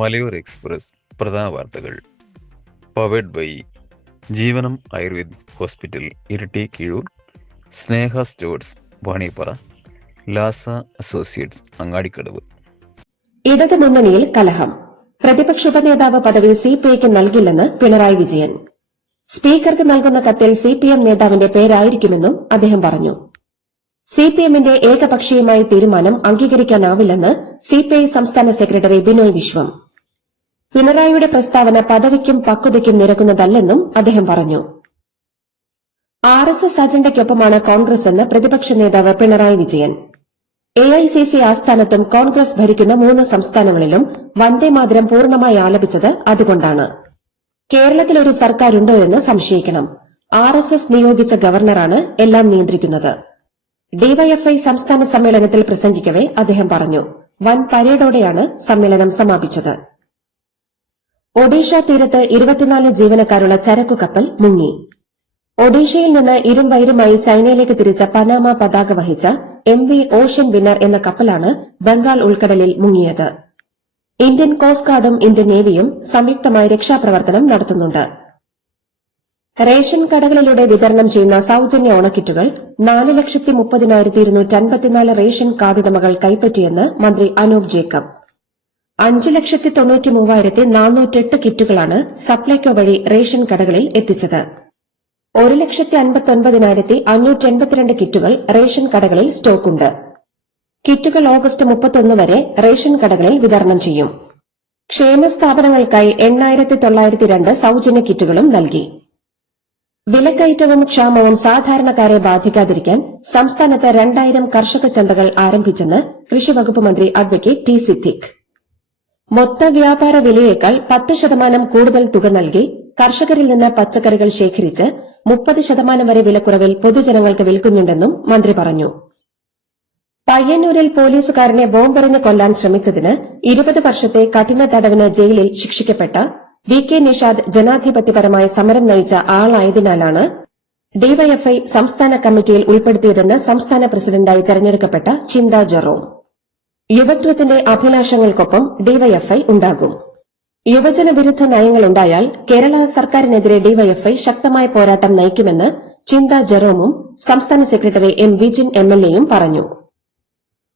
മലയോര എക്സ്പ്രസ് പ്രധാന വാർത്തകൾ powered by Jeevanam Ayurved hospital Iritty Keezhur, Sneha stores Vaniyappara, Lasa associates Angadikkadavu. ഇടതു മുന്നണിയിൽ കലഹം. പ്രതിപക്ഷ ഉപനേതാവ് പദവി സിപിഐക്ക് നൽകില്ലെന്ന് പിണറായി വിജയൻ. സ്പീക്കർക്ക് നൽകുന്ന കത്തിൽ സിപിഎം നേതാവിന്റെ പേരായിരിക്കുമെന്നും അദ്ദേഹം പറഞ്ഞു. സിപിഎമ്മിന്റെ ഏകപക്ഷീയമായ തീരുമാനം അംഗീകരിക്കാനാവില്ലെന്ന് സിപിഐ സംസ്ഥാന സെക്രട്ടറി ബിനോയ് വിശ്വം. പിണറായിയുടെ പ്രസ്താവന പദവിക്കും പക്വതയ്ക്കും നിരക്കുന്നതല്ലെന്നും അദ്ദേഹം പറഞ്ഞു. ആർഎസ്എസ് അജണ്ടയ്ക്കൊപ്പമാണ് കോൺഗ്രസ് എന്ന് പ്രതിപക്ഷ നേതാവ് പിണറായി വിജയൻ. എഐസിസി ആസ്ഥാനത്തും കോൺഗ്രസ് ഭരിക്കുന്ന 3 സംസ്ഥാനങ്ങളിലും വന്ദേമാതരം പൂർണ്ണമായി ആലപിച്ചത് അതുകൊണ്ടാണ്. കേരളത്തിൽ ഒരു സർക്കാരുണ്ടോ എന്ന് സംശയിക്കണം. ആർഎസ്എസ് നിയോഗിച്ച ഗവർണറാണ് എല്ലാം നിയന്ത്രിക്കുന്നത്. ഡിവൈഎഫ്ഐ സംസ്ഥാന സമ്മേളനത്തിൽ പ്രസംഗിക്കവെ അദ്ദേഹം പറഞ്ഞു. വൻ പരേഡോടെയാണ് സമ്മേളനം സമാപിച്ചത്. ഒഡീഷ തീരത്ത് 24 ജീവനക്കാരുള്ള ചരക്കു കപ്പൽ മുങ്ങി. ഒഡീഷയിൽ നിന്ന് ഇരുംവൈരുമായി ചൈനയിലേക്ക് തിരിച്ച പനാമ പതാക വഹിച്ച MV ഓഷ്യൻ വിന്നർ എന്ന കപ്പലാണ് ബംഗാൾ ഉൾക്കടലിൽ മുങ്ങിയത്. ഇന്ത്യൻ കോസ്റ്റ് ഗാർഡും ഇന്ത്യൻ നേവിയും സംയുക്തമായി രക്ഷാപ്രവർത്തനം നടത്തുന്നുണ്ട്. റേഷൻ കടകളിലൂടെ വിതരണം ചെയ്യുന്ന സൌജന്യ ഓണക്കിറ്റുകൾ 4,30,254 റേഷൻ കാർഡുടമകൾ കൈപ്പറ്റിയെന്ന് മന്ത്രി അനൂപ് ജേക്കബ്. 5,93,408 കിറ്റുകളാണ് സപ്ലൈകോ വഴി റേഷൻ കടകളിൽ എത്തിച്ചത്. 1,59,582 കിറ്റുകൾ റേഷൻ കടകളിൽ സ്റ്റോക്കുണ്ട്. കിറ്റുകൾ ഓഗസ്റ്റ് 31 വരെ റേഷൻ കടകളിൽ വിതരണം ചെയ്യും. ക്ഷേമ സ്ഥാപനങ്ങൾക്കായി 8,902 സൌജന്യ കിറ്റുകളും നൽകി. വിലക്കയറ്റവും ക്ഷാമവും സാധാരണക്കാരെ ബാധിക്കാതിരിക്കാൻ സംസ്ഥാനത്ത് 2000 കർഷക ചന്തകൾ ആരംഭിച്ചെന്ന് കൃഷിവകുപ്പ് മന്ത്രി അഡ്വക്കേറ്റ് ടി സിദ്ദിഖ്. മൊത്ത വ്യാപാര വിലയേക്കാൾ 10% കൂടുതൽ തുക നൽകി കർഷകരിൽ നിന്ന് പച്ചക്കറികൾ ശേഖരിച്ച് 30% വരെ വിലക്കുറവിൽ പൊതുജനങ്ങൾക്ക് വിൽക്കുന്നുണ്ടെന്നും മന്ത്രി പറഞ്ഞു. പയ്യന്നൂരിൽ പോലീസുകാരനെ ബോംബെറിഞ്ഞ് കൊല്ലാൻ ശ്രമിച്ചതിന് 20 വർഷത്തെ കഠിന തടവിന് ജയിലിൽ ശിക്ഷിക്കപ്പെട്ട VK നിഷാദ് ജനാധിപത്യപരമായ സമരം നയിച്ച ആളായതിനാലാണ് ഡിവൈഎഫ്ഐ സംസ്ഥാന കമ്മിറ്റിയിൽ ഉൾപ്പെടുത്തിയതെന്ന് സംസ്ഥാന പ്രസിഡന്റായി തെരഞ്ഞെടുക്കപ്പെട്ട ചിന്ത ജെറോം. യുവത്വത്തിന്റെ അഭിലാഷങ്ങൾക്കൊപ്പം ഡിവൈഎഫ്ഐ ഉണ്ടാകും. യുവജന വിരുദ്ധ നയങ്ങളുണ്ടായാൽ കേരള സർക്കാരിനെതിരെ ഡിവൈഎഫ്ഐ ശക്തമായ പോരാട്ടം നയിക്കുമെന്ന് ചിന്ത ജെറോമും സംസ്ഥാന സെക്രട്ടറി M വിജിൻ MLAയും പറഞ്ഞു.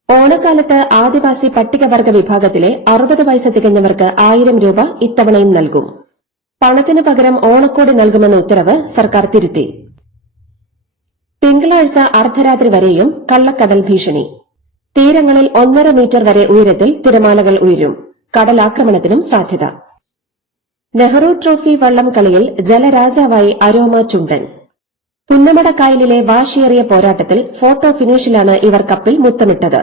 ഓണക്കാലത്ത് ആദിവാസി പട്ടികവർഗ വിഭാഗത്തിലെ 60 വയസ്സ് തികഞ്ഞവർക്ക് 1000 രൂപ ഇത്തവണയും നൽകും. പണത്തിനു പകരം ഓണക്കോടി നൽകുമെന്ന ഉത്തരവ് സർക്കാർ തിരുത്തി. തിങ്കളാഴ്ച അർദ്ധരാത്രി വരെയും കള്ളക്കടൽ ഭീഷണി. തീരങ്ങളിൽ 1.5 മീറ്റർ വരെ ഉയരത്തിൽ തിരമാലകൾ ഉയരും. കടലാക്രമണത്തിനും സാധ്യത. നെഹ്റു ട്രോഫി വള്ളം കളിയിൽ ജലരാജാവായി അരോമ ചുണ്ടൻ. പുന്നമട കായലിലെ വാശിയേറിയ പോരാട്ടത്തിൽ ഫോട്ടോ ഫിനിഷിലാണ് ഇവർ കപ്പിൽ മുത്തമിട്ടത്.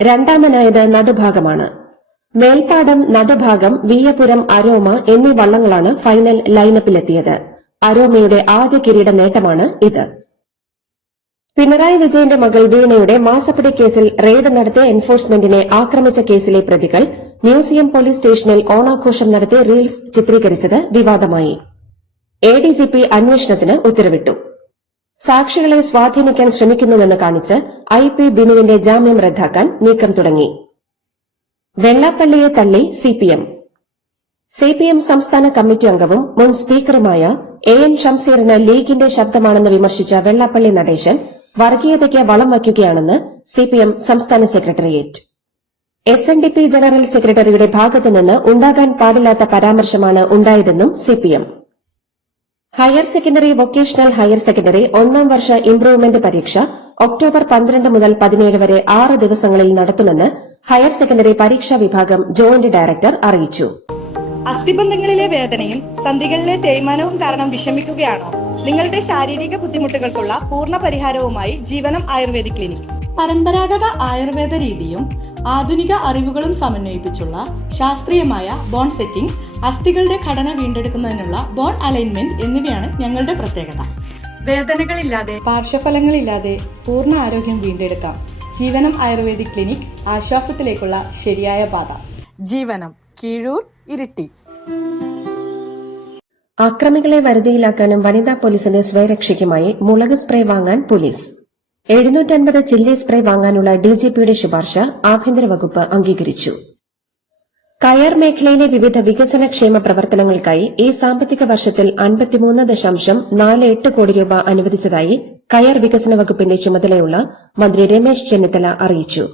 രണ്ടാമനായത് നടുഭാഗമാണ്. മേൽപ്പാടം, നടുഭാഗം, വീയപുരം, അരോമ എന്നീ വള്ളങ്ങളാണ് ഫൈനൽ ലൈനപ്പിലെത്തിയത്. അരോമയുടെ ആദ്യ കിരീട നേട്ടമാണ് ഇത്. പിണറായി വിജയന്റെ മകൾ വീണയുടെ മാസപ്പടി കേസിൽ റെയ്ഡ് നടത്തിയ എൻഫോഴ്സ്മെന്റിനെ ആക്രമിച്ച കേസിലെ പ്രതികൾ മ്യൂസിയം പോലീസ് സ്റ്റേഷനിൽ ഓണാഘോഷം നടത്തി റീൽസ് ചിത്രീകരിച്ചത് വിവാദമായി. ADGP അന്വേഷണത്തിന് ഉത്തരവിട്ടു. സാക്ഷികളെ സ്വാധീനിക്കാൻ ശ്രമിക്കുന്നുവെന്ന് കാണിച്ച് IP ബിനുവിന്റെ ജാമ്യം റദ്ദാക്കാൻ നീക്കം തുടങ്ങി. വെള്ളാപ്പള്ളിയെ തള്ളി സിപിഎം സംസ്ഥാന കമ്മിറ്റി അംഗവും മുൻ സ്പീക്കറുമായ AN ഷംസീറിന് ലീഗിന്റെ ശബ്ദമാണെന്ന് വിമർശിച്ച വെള്ളാപ്പള്ളി നടേശൻ വർഗീയതയ്ക്ക് വളം വയ്ക്കുകയാണെന്ന് CPM സംസ്ഥാന സെക്രട്ടേറിയറ്റ്. SNDP ജനറൽ സെക്രട്ടറിയുടെ ഭാഗത്തുനിന്ന് ഉണ്ടാകാൻ പാടില്ലാത്ത പരാമർശമാണ് ഉണ്ടായതെന്നും CPM. Higher secondary, vocational higher secondary 1ാം വർഷ ഇംപ്രൂവ്മെന്റ് പരീക്ഷ ഒക്ടോബർ 12 മുതൽ 17 വരെ 6 ദിവസങ്ങളിൽ നടത്തുമെന്ന് ഹയർ സെക്കൻഡറി പരീക്ഷാ വിഭാഗം ജോയിന്റ് ഡയറക്ടർ അറിയിച്ചു. അസ്ഥിബന്ധങ്ങളിലെ വേദനയും സന്ധികളിലെ തേയ്മാനവും കാരണം വിഷമിക്കുകയാണോ? നിങ്ങളുടെ ശാരീരിക ബുദ്ധിമുട്ടുകൾക്കുള്ള പൂർണ്ണ പരിഹാരവുമായി ജീവനം ആയുർവേദിക് ക്ലിനിക്. പരമ്പരാഗത ആയുർവേദ രീതിയും ആധുനിക അറിവുകളും സമന്വയിപ്പിച്ചുള്ള ശാസ്ത്രീയമായ ബോൺ സെറ്റിംഗ്, അസ്ഥികളുടെ ഘടന വീണ്ടെടുക്കുന്നതിനുള്ള ബോൺ അലൈൻമെന്റ് എന്നിവയാണ് ഞങ്ങളുടെ പ്രത്യേകത. വേദനകളില്ലാതെ, പാർശ്വഫലങ്ങളില്ലാതെ പൂർണ്ണ ആരോഗ്യം വീണ്ടെടുക്കാം. ജീവനം ആയുർവേദിക് ക്ലിനിക്, ആശ്വാസത്തിലേക്കുള്ള ശരിയായ പാത. ജീവനം, കീഴൂർ, ഇരിട്ടി. അക്രമികളെ വരുതിയിലാക്കാനും വനിതാ പോലീസിന്റെ സ്വയരക്ഷയ്ക്കുമായി മുളക് സ്പ്രേ വാങ്ങാൻ പോലീസ്. 750 ചില്ലി സ്പ്രേ വാങ്ങാനുള്ള DGPയുടെ ശുപാർശ ആഭ്യന്തര വകുപ്പ് അംഗീകരിച്ചു. കയർ മേഖലയിലെ വിവിധ വികസനക്ഷേമ പ്രവർത്തനങ്ങൾക്കായി ഈ സാമ്പത്തിക വർഷത്തിൽ 53.48 കോടി രൂപ അനുവദിച്ചതായി കയർ വികസന വകുപ്പിന്റെ ചുമതലയുള്ള മന്ത്രി രമേശ് ചെന്നിത്തല അറിയിച്ചു.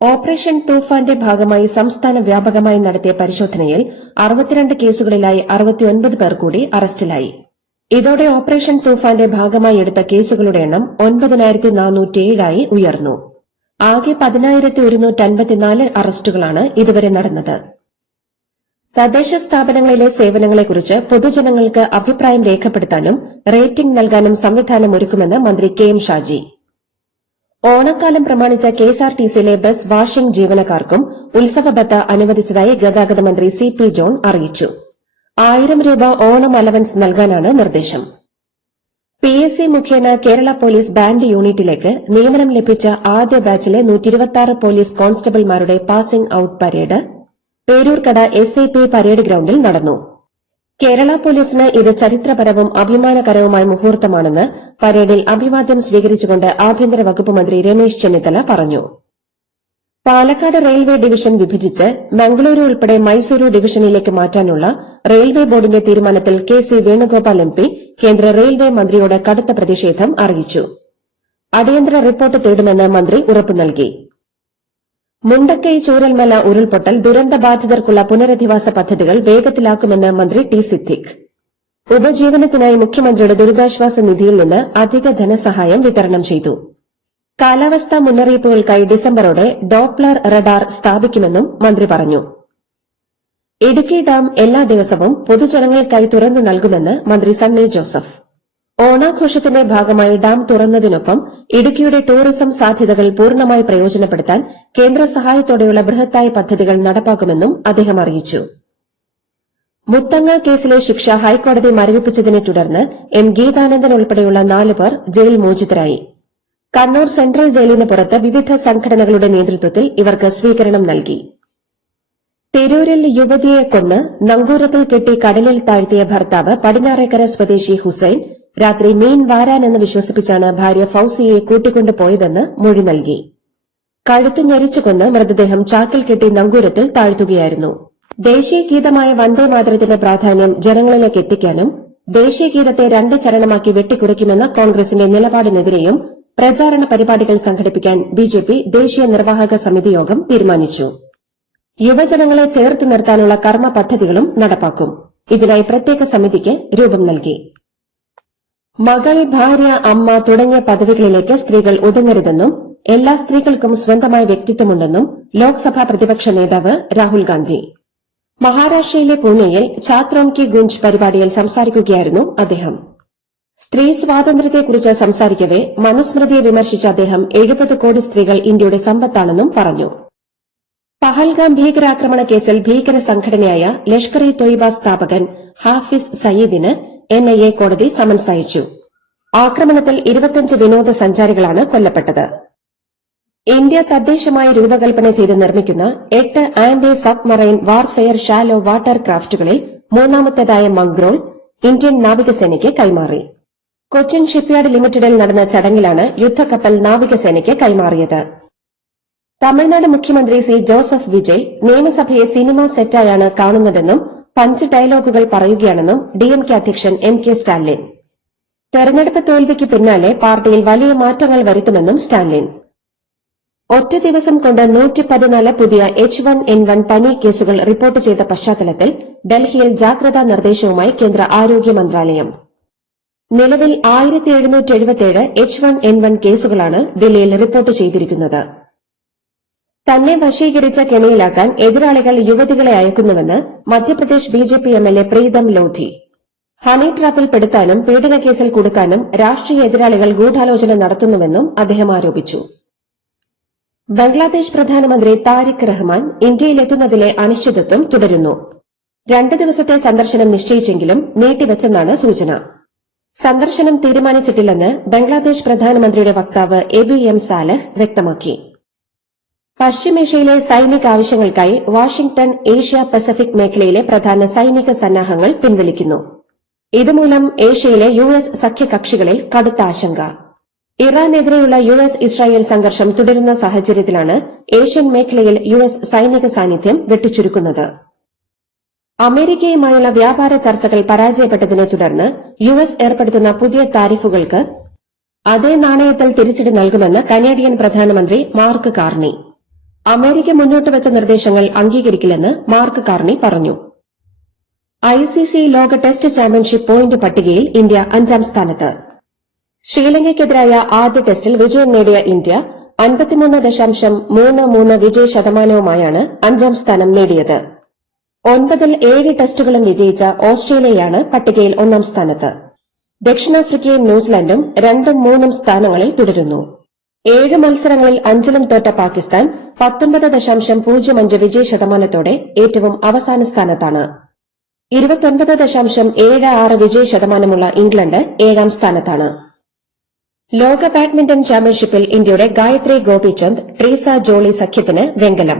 ഓപ്പറേഷൻ തൂഫാന്റെ ഭാഗമായി സംസ്ഥാന വ്യാപകമായി നടത്തിയ പരിശോധനയിൽ 62 കേസുകളിലായി 69 പേർ കൂടി അറസ്റ്റിലായി. ഇതോടെ ഓപ്പറേഷൻ തൂഫാന്റെ ഭാഗമായി എടുത്ത കേസുകളുടെ എണ്ണം 9407 ആയി ഉയർന്നു. ആകെ 10,154 അറസ്റ്റുകളാണ് ഇതുവരെ നടന്നത്. തദ്ദേശ സ്ഥാപനങ്ങളിലെ സേവനങ്ങളെക്കുറിച്ച് പൊതുജനങ്ങൾക്ക് അഭിപ്രായം രേഖപ്പെടുത്താനും റേറ്റിംഗ് നൽകാനും സംവിധാനം ഒരുക്കുമെന്ന് മന്ത്രി കെ.എം. ഷാജി. ഓണക്കാലം പ്രമാണിച്ച കെഎസ്ആർടിസിയിലെ ബസ് വാഷിംഗ് ജീവനക്കാർക്കും ഉത്സവ ബത്ത അനുവദിച്ചതായി ഗതാഗത മന്ത്രി സി.പി. ജോൺ അറിയിച്ചു. 1000 രൂപ ഓണം അലവൻസ് നൽകാനാണ് നിർദ്ദേശം. PSC മുഖേന കേരള പോലീസ് ബാൻഡ് യൂണിറ്റിലേക്ക് നിയമനം ലഭിച്ച ആദ്യ ബാച്ചിലെ 126 പോലീസ് കോൺസ്റ്റബിൾമാരുടെ passing out parade Peroorkada SAP parade ഗ്രൌണ്ടിൽ നടന്നു. കേരള പോലീസിന് ഇത് ചരിത്രപരവും അഭിമാനകരവുമായ മുഹൂർത്തമാണെന്ന് പരേഡിൽ അഭിവാദ്യം സ്വീകരിച്ചുകൊണ്ട് ആഭ്യന്തര വകുപ്പ് മന്ത്രി രമേശ് ചെന്നിത്തല പറഞ്ഞു. പാലക്കാട് റെയിൽവേ ഡിവിഷൻ വിഭജിച്ച് മംഗളൂരു ഉൾപ്പെടെ മൈസൂരു ഡിവിഷനിലേക്ക് മാറ്റാനുള്ള റെയിൽവേ ബോർഡിന്റെ തീരുമാനത്തിൽ കെ.സി. വേണുഗോപാൽ MP കേന്ദ്ര റെയിൽവേ മന്ത്രിയോട് കടുത്ത പ്രതിഷേധം അറിയിച്ചു. അടിയന്തര റിപ്പോർട്ട് തേടുമെന്ന് മന്ത്രി ഉറപ്പു നൽകി. മുണ്ടക്കൈ ചൂരൽമല ഉരുൾപൊട്ടൽ ദുരന്തബാധിതർക്കുള്ള പുനരധിവാസ പദ്ധതികൾ വേഗത്തിലാക്കുമെന്ന് മന്ത്രി ടി. സിദ്ദിഖ്. ഉപജീവനത്തിനായി മുഖ്യമന്ത്രിയുടെ ദുരിതാശ്വാസ നിധിയിൽ നിന്ന് അധിക ധനസഹായം വിതരണം ചെയ്തു. കാലാവസ്ഥാ മുന്നറിയിപ്പുകൾക്കായി ഡിസംബറോടെ ഡോപ്ലർ റഡാർ സ്ഥാപിക്കുമെന്നും മന്ത്രി പറഞ്ഞു. ഇടുക്കി ഡാം എല്ലാ ദിവസവും പൊതുജനങ്ങൾക്കായി തുറന്നു നൽകുമെന്ന് മന്ത്രി സണ്ണി ജോസഫ്. ഓണാഘോഷത്തിന്റെ ഭാഗമായി ഡാം തുറന്നതിനൊപ്പം ഇടുക്കിയുടെ ടൂറിസം സാധ്യതകൾ പൂർണ്ണമായി പ്രയോജനപ്പെടുത്താൻ കേന്ദ്ര സഹായത്തോടെയുള്ള ബൃഹത്തായ പദ്ധതികൾ നടപ്പാക്കുമെന്നും അദ്ദേഹം അറിയിച്ചു. മുത്തങ്ങ കേസിലെ ശിക്ഷ ഹൈക്കോടതി മരവിപ്പിച്ചതിനെ തുടർന്ന് എം. ഗീതാനന്ദൻ ഉൾപ്പെടെയുള്ള 4 പേർ ജയിൽ മോചിതരായി. കണ്ണൂർ സെൻട്രൽ ജയിലിന് പുറത്ത് വിവിധ സംഘടനകളുടെ നേതൃത്വത്തിൽ ഇവർക്ക് സ്വീകരണം നൽകി. തിരൂരിൽ യുവതിയെ കൊന്ന് നങ്കൂരത്തിൽ കെട്ടി കടലിൽ താഴ്ത്തിയ ഭർത്താവ് പടിഞ്ഞാറേക്കര സ്വദേശി ഹുസൈൻ രാത്രി മീൻ വാരാനെന്ന് വിശ്വസിപ്പിച്ചാണ് ഭാര്യ ഫൌസിയെ കൂട്ടിക്കൊണ്ടുപോയതെന്ന് മൊഴി നൽകി. കഴുത്തു ഞെരിച്ചു കൊന്ന് മൃതദേഹം ചാക്കിൽ കെട്ടി നങ്കൂരത്തിൽ താഴ്ത്തുകയായിരുന്നു. ദേശീയ ഗീതമായ വന്ദേമാതരത്തിന്റെ പ്രാധാന്യം ജനങ്ങളിലേക്ക് എത്തിക്കാനും ദേശീയ ഗീതത്തെ 2 ചരണമാക്കി വെട്ടിക്കുറയ്ക്കുമെന്ന കോൺഗ്രസിന്റെ നിലപാടിനെതിരെയും പ്രചാരണ പരിപാടികൾ സംഘടിപ്പിക്കാൻ ബിജെപി ദേശീയ നിർവാഹക സമിതി യോഗം തീരുമാനിച്ചു. യുവജനങ്ങളെ ചേർത്ത് നിർത്താനുള്ള കർമ്മ പദ്ധതികളും നടപ്പാക്കും. ഇതിനായി പ്രത്യേക സമിതിക്ക് രൂപം നൽകി. മകൾ, ഭാര്യ, അമ്മ തുടങ്ങിയ പദവികളിലേക്ക് സ്ത്രീകൾ ഒതുങ്ങരുതെന്നും എല്ലാ സ്ത്രീകൾക്കും സ്വന്തമായ വ്യക്തിത്വമുണ്ടെന്നും ലോക്സഭാ പ്രതിപക്ഷ നേതാവ് രാഹുൽ ഗാന്ധി. മഹാരാഷ്ട്രയിലെ പൂനെയിൽ ഛാത്രോം കി ഗുഞ്ച് പരിപാടിയിൽ സംസാരിക്കുകയായിരുന്നു അദ്ദേഹം. സ്ത്രീ സ്വാതന്ത്ര്യത്തെക്കുറിച്ച് സംസാരിക്കവെ മനുസ്മൃതിയെ വിമർശിച്ച അദ്ദേഹം 70 കോടി സ്ത്രീകൾ ഇന്ത്യയുടെ സമ്പത്താണെന്നും പറഞ്ഞു. പഹൽഗാം ഭീകരാക്രമണ കേസിൽ ഭീകര സംഘടനയായ ലഷ്കർ-ഇ-തൊയ്ബ സ്ഥാപകൻ ഹാഫിസ് സയീദിന് NIA കോടതി സമൻസ് അയച്ചു. ആക്രമണത്തിൽ 25 വിനോദസഞ്ചാരികളാണ് കൊല്ലപ്പെട്ടത്. ഇന്ത്യ തദ്ദേശമായി രൂപകൽപ്പന ചെയ്ത് നിർമ്മിക്കുന്ന 8 anti submarine warfare shallow water ക്രാഫ്റ്റുകളിൽ മൂന്നാമത്തേതായ മംഗ്രോൾ ഇന്ത്യൻ നാവികസേനയ്ക്ക് കൈമാറി. കൊച്ചിൻ ഷിപ്പ്യാർഡ് ലിമിറ്റഡിൽ നടന്ന ചടങ്ങിലാണ് യുദ്ധക്കപ്പൽ നാവികസേനയ്ക്ക് കൈമാറിയത്. തമിഴ്നാട് മുഖ്യമന്ത്രി സി ജോസഫ് വിജയ് നിയമസഭയെ സിനിമ സെറ്റായാണ് കാണുന്നതെന്നും പഞ്ച് ഡയലോഗുകൾ പറയുകയാണെന്നും DMK അധ്യക്ഷൻ MK സ്റ്റാലിൻ. തെരഞ്ഞെടുപ്പ് തോൽവിക്ക് പിന്നാലെ പാർട്ടിയിൽ വലിയ മാറ്റങ്ങൾ വരുത്തുമെന്നും സ്റ്റാലിൻ. ഒറ്റ ദിവസം കൊണ്ട് 114 പുതിയ H1N1 പനി കേസുകൾ റിപ്പോർട്ട് ചെയ്ത പശ്ചാത്തലത്തിൽ ഡൽഹിയിൽ ജാഗ്രതാ നിർദ്ദേശവുമായി കേന്ദ്ര ആരോഗ്യ മന്ത്രാലയം. നിലവിൽ 1777 H1N1 കേസുകളാണ് ദില്ലിയിൽ റിപ്പോർട്ട് ചെയ്തിരിക്കുന്നത്. തന്നെ വശീകരിച്ച കെണിയിലാക്കാൻ എതിരാളികൾ യുവതികളെ അയക്കുന്നുവെന്ന് Madhya Pradesh BJP MLA Pritam Lodhi. Honey ട്രാപ്പിൽ പെടുത്താനും പീഡനക്കേസിൽ കുടുക്കാനും രാഷ്ട്രീയ എതിരാളികൾ ഗൂഢാലോചന നടത്തുന്നുവെന്നും അദ്ദേഹം ആരോപിച്ചു. ബംഗ്ലാദേശ് പ്രധാനമന്ത്രി താരിഖ് റഹ്മാൻ ഇന്ത്യയിലെത്തുന്നതിലെ അനിശ്ചിതത്വം തുടരുന്നു. 2 ദിവസത്തെ സന്ദർശനം നിശ്ചയിച്ചെങ്കിലും നീട്ടിവെച്ചെന്നാണ് സൂചന. സന്ദർശനം തീരുമാനിച്ചിട്ടില്ലെന്ന് ബംഗ്ലാദേശ് പ്രധാനമന്ത്രിയുടെ വക്താവ് ABM സാലഹ് വ്യക്തമാക്കി. പശ്ചിമേഷ്യയിലെ സൈനിക ആവശ്യങ്ങൾക്കായി വാഷിംഗ്ടൺ ഏഷ്യ പസഫിക് മേഖലയിലെ പ്രധാന സൈനിക സന്നാഹങ്ങൾ പിൻവലിക്കുന്നു. ഇതുമൂലം ഏഷ്യയിലെ US സഖ്യകക്ഷികളിൽ കടുത്ത ആശങ്ക. ഇറാനെതിരെയുള്ള US ഇസ്രായേൽ സംഘർഷം തുടരുന്ന സാഹചര്യത്തിലാണ് ഏഷ്യൻ മേഖലയിൽ US സൈനിക സാന്നിധ്യം വെട്ടിച്ചുരുക്കുന്നത്. അമേരിക്കയുമായുള്ള വ്യാപാര ചർച്ചകൾ പരാജയപ്പെട്ടതിനെ തുടർന്ന് US ഏർപ്പെടുത്തുന്ന പുതിയ താരിഫുകൾക്ക് അതേ നാണയത്തിൽ തിരിച്ചടി നൽകുമെന്ന് കനേഡിയൻ പ്രധാനമന്ത്രി മാർക്ക് കാർണി. അമേരിക്ക മുന്നോട്ടുവച്ച നിർദ്ദേശങ്ങൾ അംഗീകരിക്കില്ലെന്ന് മാർക്ക് കാർണി പറഞ്ഞു. ICC ലോക ടെസ്റ്റ് ചാമ്പ്യൻഷിപ്പ് പോയിന്റ് പട്ടികയിൽ ഇന്ത്യ 5ാം സ്ഥാനത്ത്. ശ്രീലങ്കയ്ക്കെതിരായ ആദ്യ ടെസ്റ്റിൽ വിജയം നേടിയ ഇന്ത്യ 53.33 വിജയ ശതമാനവുമായാണ് 5ാം സ്ഥാനം നേടിയത്. 9ൽ 7 ടെസ്റ്റുകളും വിജയിച്ച ഓസ്ട്രേലിയയാണ് പട്ടികയിൽ 1ാം സ്ഥാനത്ത്. ദക്ഷിണാഫ്രിക്കയും ന്യൂസിലാൻഡും 2ഉം 3ഉം സ്ഥാനങ്ങളിൽ തുടരുന്നു. 7 മത്സരങ്ങളിൽ 5ലും തോറ്റ പാകിസ്ഥാൻ 19.05 വിജയ ശതമാനത്തോടെ ഏറ്റവും അവസാന സ്ഥാനത്താണ്. 29.76 വിജയ ശതമാനമുള്ള ഇംഗ്ലണ്ട് 7ാം സ്ഥാനത്താണ്. ലോക ബാഡ്മിന്റൺ ചാമ്പ്യൻഷിപ്പിൽ ഇന്ത്യയുടെ ഗായത്രി ഗോപിചന്ദ്, ട്രീസ ജോളി സഖ്യത്തിന് വെങ്കലം.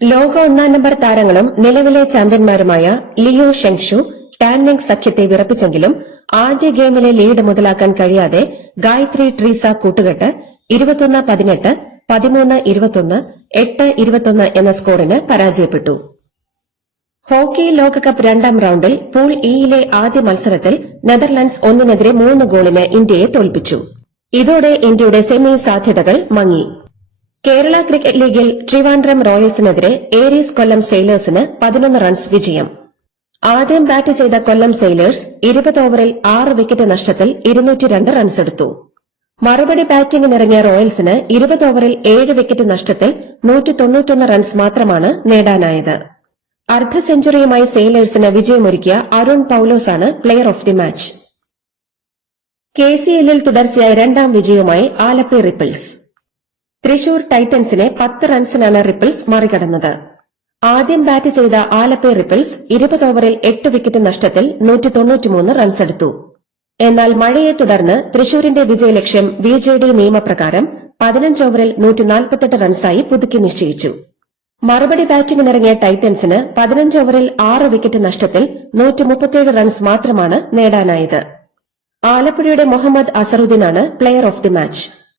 ലോക 1ാം നമ്പർ താരങ്ങളും നിലവിലെ ചാമ്പ്യന്മാരുമായ ലിയോ ഷെങ്ഷു, ടാൻ ലെങ് സഖ്യത്തെ വിറപ്പിച്ചെങ്കിലും ആദ്യ ഗെയിമിലെ ലീഡ് മുതലാക്കാൻ കഴിയാതെ ഗായത്രി ട്രീസ കൂട്ടുകെട്ട് 21-18, 13-21, 8-21 എന്ന സ്കോറിന് പരാജയപ്പെട്ടു. ഹോക്കി ലോകകപ്പ് 2ാം റൌണ്ടിൽ പൂൾ ഇയിലെ ആദ്യ മത്സരത്തിൽ നെതർലൻഡ്സ് 1-3 ഗോളിന് ഇന്ത്യയെ തോൽപ്പിച്ചു. ഇതോടെ ഇന്ത്യയുടെ സെമി സാധ്യതകൾ മങ്ങി. കേരള ക്രിക്കറ്റ് ലീഗിൽ ട്രിവാൻഡ്രം റോയൽസിനെതിരെ ഏരീസ് കൊല്ലം സെയിലേഴ്സിന് 11 റൺസ് വിജയം. ആദ്യം ബാറ്റ് ചെയ്ത കൊല്ലം സെയിലേഴ്സ് 20 ഓവറിൽ 6 വിക്കറ്റ് നഷ്ടത്തിൽ 202 റൺസെടുത്തു. മറുപടി ബാറ്റിംഗിനിറങ്ങിയ റോയൽസിന് 20 ഓവറിൽ 7 വിക്കറ്റ് നഷ്ടത്തിൽ 191 റൺസ് മാത്രമാണ് നേടാനായത്. അർദ്ധ സെഞ്ചുറിയുമായി സെയിലേഴ്സിന് വിജയമൊരുക്കിയ അരുൺ പൌലോസാണ് പ്ലെയർ ഓഫ് ദി മാച്ച്. KCLൽ തുടർച്ചയായ 2ാം വിജയവുമായി ആലപ്പി റിപ്പിൾസ്. തൃശൂർ ടൈറ്റൻസിനെ 10 റൺസിനാണ് റിപ്പിൾസ് മറികടന്നത്. ആദ്യം ബാറ്റ് ചെയ്ത ആലപ്പി റിപ്പിൾസ് 20 ഓവറിൽ 8 വിക്കറ്റ് നഷ്ടത്തിൽ 193 റൺസെടുത്തു. എന്നാൽ മഴയെ തുടർന്ന് തൃശൂരിന്റെ വിജയലക്ഷ്യം VJD നിയമപ്രകാരം 15 ഓവറിൽ 148 റൺസായി പുതുക്കി നിശ്ചയിച്ചു. മറുപടി ബാറ്റിംഗിനിറങ്ങിയ ടൈറ്റൻസിന് 15 ഓവറിൽ 6 വിക്കറ്റ് നഷ്ടത്തിൽ 137 റൺസ് മാത്രമാണ് നേടാനായത്. ആലപ്പുഴയുടെ മുഹമ്മദ് അസറുദ്ദീനാണ് പ്ലെയർ ഓഫ് ദി മാച്ച്.